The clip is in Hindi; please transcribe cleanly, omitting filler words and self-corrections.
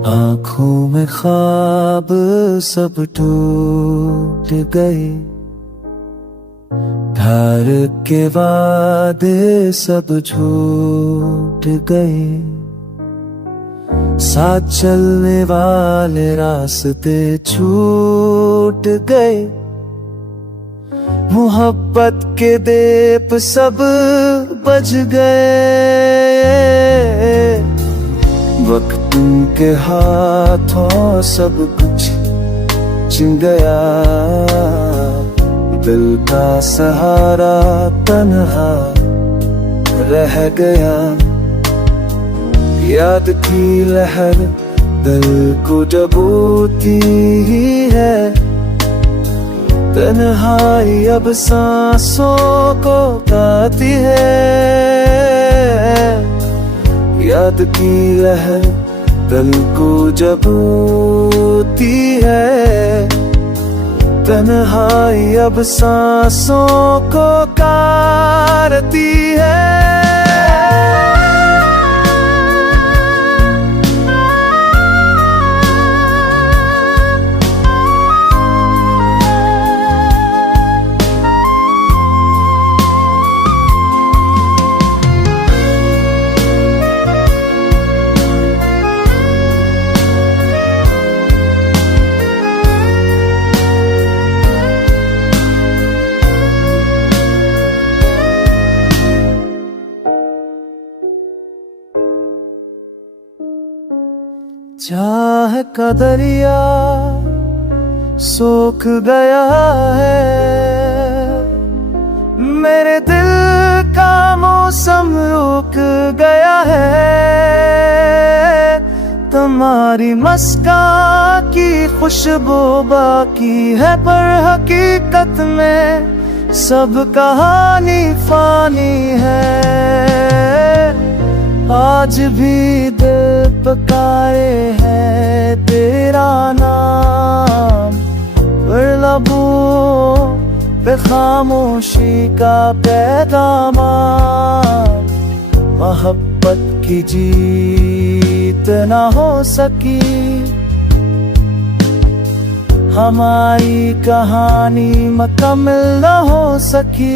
आँखों में ख्वाब सब टूट गए, प्यार के वादे सब झूठ गए, साथ चलने वाले रास्ते छूट गए, मोहब्बत के दीप सब बज गए, वक्त के हाथों सब कुछ छिन गया, दिल का सहारा तन्हा रह गया, याद की लहर दिल को डूबती है, तन्हाई अब सांसों को गाती है, याद की लहर दिल को डूबती है, तन्हाई अब सांसों को काटती है। चाह का दरिया सूख गया है, मेरे दिल का मौसम रुक गया है, तुम्हारी मुस्कान की खुशबू बाकी है, पर हकीकत में सब कहानी फानी है, आज भी दिल पुकारे है तेरा नाम, पर लबों पे खामोशी का पैगाम, मोहब्बत की जीत ना हो सकी, हमारी कहानी मुकम्मल ना हो सकी।